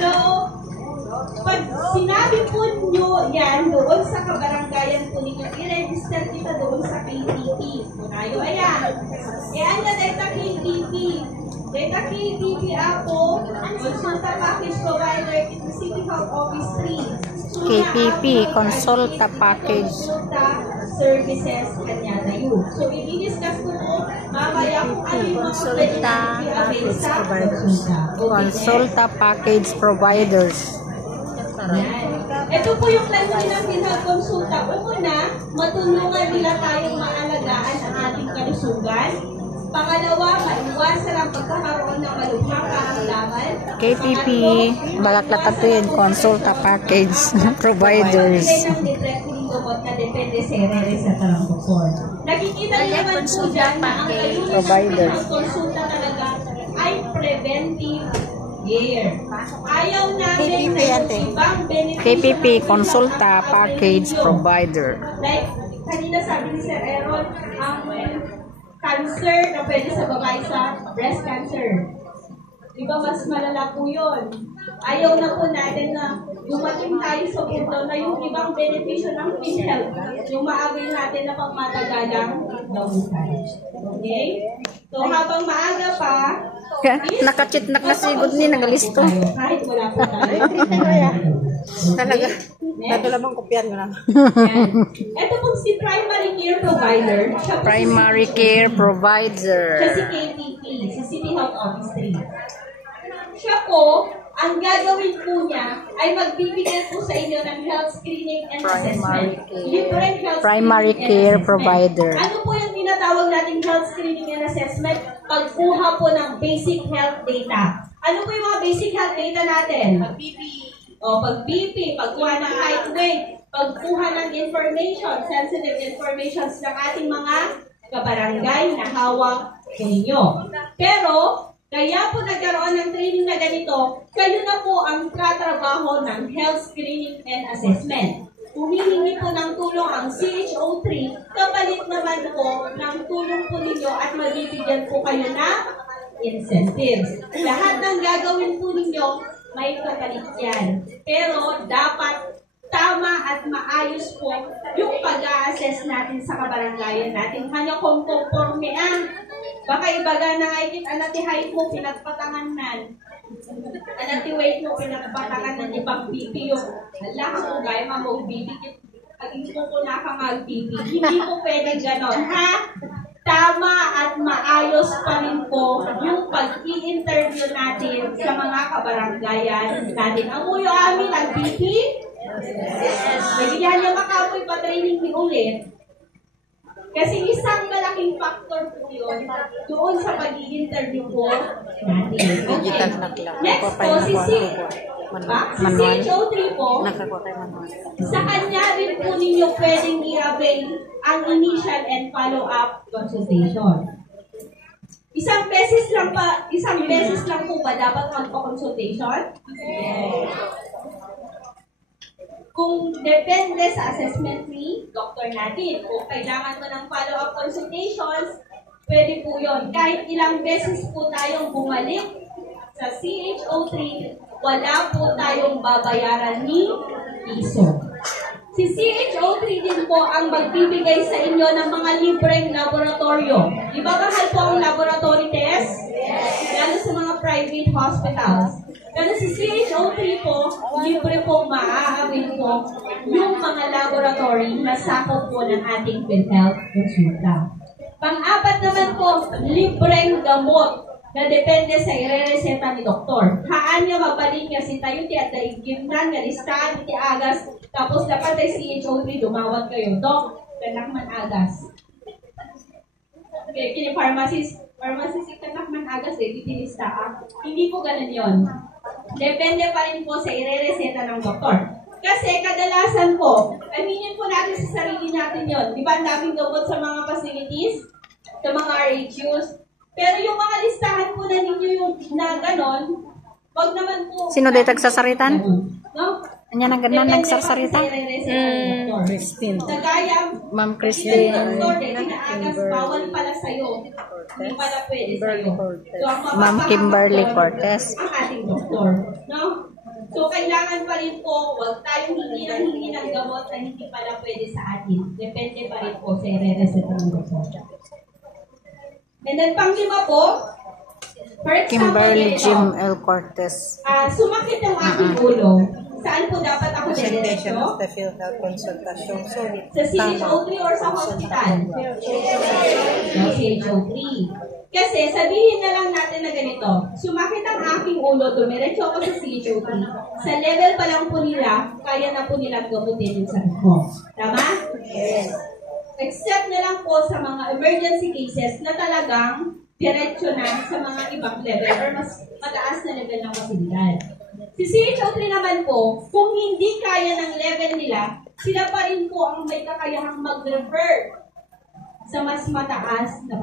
So, pag sinabi po nyo yan doon sa kabaranggayan po ninyo, i-register kita doon sa KTP. Tayo, ayan. Ano data KTP? Data KTP ako, Consulta Package Provider, City Health Office 3. KPP, Consulta Package. Consulta Services, kanya na yun. So, i-discuss ko po mamaya kung ano yung mga Consulta Package Providers. Consulta Package Providers. Ito po yung plano nilang pinag-consulta. Una, matulungan nila tayong maalagaan ang ating kalusugan. Pangalawa, maiwasan ang pagkakaroon ng malubhang karamdaman. KPP, Balaklatatuin, Consulta Package Providers. Depende sa re-reseta ng doktor. Nakikita niyo naman po dyan na ang Providers. ng konsulta talaga ay preventive care. Ayaw namin na yung ibang benefits. KPP, Consulta Package Provider. Like, kanina sabi ni Sir Aaron, ang cancer na pwede sa babae sa breast cancer. Diba mas malala po yun? Ayaw na po natin na dumating tayo sa punto na yung ibang benepisyo ng PhilHealth, yung maagay natin na pagmatagalang damutan. Okay? So habang maaga pa, Nakachitnak na sigod ni, nagalisto. kahit wala po tayo. Talaga. Lamang kopyan mo lang. Ito pong si Primary Care Provider. Siya po Primary Care Provider. siya si KTP, si City Health Office 3. Siya po, ang gagawin po niya ay magbibigay po sa inyo ng health screening and assessment. Libreng health Primary screening and Care assessment. Provider. Ano po yung tinatawag nating health screening and assessment? Pagkuha po ng basic health data. Ano po yung mga basic health data natin? Pag-BP. Pag-BP, pagkuha ng height, weight, pagkuha ng information, sensitive information ng ating mga kabarangay na hawak sa inyo. Pero, kaya po nagkaroon ng training na ganito, kayo na po ang tatrabaho ng health screening and assessment. Humihingi po ng tulong ang CHO3, kapalit naman po ng tulong po ninyo at mabibigyan po kayo ng incentives. Lahat ng gagawin po ninyo, may kapalit yan. Pero dapat tama at maayos po yung pag-a-assess natin sa kabarangayan natin. Kanya kung conforme baka ibaga na ikit anati height mo pinagpatangan nan. Anati weight mo pinagpatangan nan ibang BP yung hala kung gaya mag-BP aging po na ka mag-BP. Hindi po pwede ganon, ha? Tama at maayos pa rin po yung pag-i-interview natin sa mga kabaranggayan natin. Ang muyo amin ang BP? Yes. Bigyan niya makapoy pa training ni ulit. Kasi isang malaking factor po yun doon sa pag-i-interview po natin. Okay. Next po, si CHO3 po, sa kanya rin po ninyo pwedeng i-avail ang initial and follow-up consultation. Isang beses lang po ba dapat magpa-consultation? Yes. Kung depende sa assessment ni doktor natin. Kung kailangan mo ng follow-up consultations, pwede po yun. Kahit ilang beses po tayong bumalik sa CHO3, wala po tayong babayaran ni piso. Si CHO3 din po ang magbibigay sa inyo ng mga libreng laboratorio. Di ba mahal po ang laboratory test? Lalo sa mga private hospitals. Pero si CHO3 po, libre po maaawin po yung mga laboratory na sakop po ng ating PhilHealth konsulta. Pang-apat naman po, libreng gamot na depende sa ire-reseta ni doktor. Haan niya mabalik niya si tayo ti at daigimnan nga listahan ti agas tapos dapat ay CHO3 dumawat kayo. Dok, kanakman agas. Okay, kini pharmacist kanakman agas titilista. Hindi po ganun yon. Depende pa rin po sa ire-reseta ng doktor. Kasi kadalasan po, aminin po natin sa sarili natin yon. Di ba ang daming gamot sa mga facilities, sa mga RHUs? Pero yung mga listahan po na ninyo yung na ganon, wag naman po... Sino day tagsasaritan? No? Anya na ganda Depende nagsasarita. pa kung sa ire-reseta ng doktor. Christine. Kagaya, Ma'am yung Christine. doktor din, inaagas, bawal pala sa'yo. Hindi pala pwede sa'yo. So, ang Ma'am Kimberly mapapakapon, Cortez. ang ating doktor. No? So, kailangan pa rin po, huwag tayong hingi ng gamot na hindi pala pwede sa atin. Depende pa rin po sa ire-reseta ng doktor. And then, pang-lima po, for example, Kimberly ganito, Jim L. Cortez. sumakit ang aking ulo. Saan po dapat ako Presentation diretso? of the field health consultation. So, Sa CHO3 or sa hospital? No, CHO3. Kasi sabihin na lang natin na ganito, sumakit ang aking ulo, dumiretso ako sa CHO3. Sa level pa lang po nila, kaya na po nilang gamutin yung sakit mo. Tama? Yes. Except na lang po sa mga emergency cases na talagang diretso na sa mga ibang level or mas mataas na level ng pasilidad. Si CHO3 naman po, kung hindi kaya ng level nila, sila pa rin po ang may kakayahang mag-refer sa mas mataas na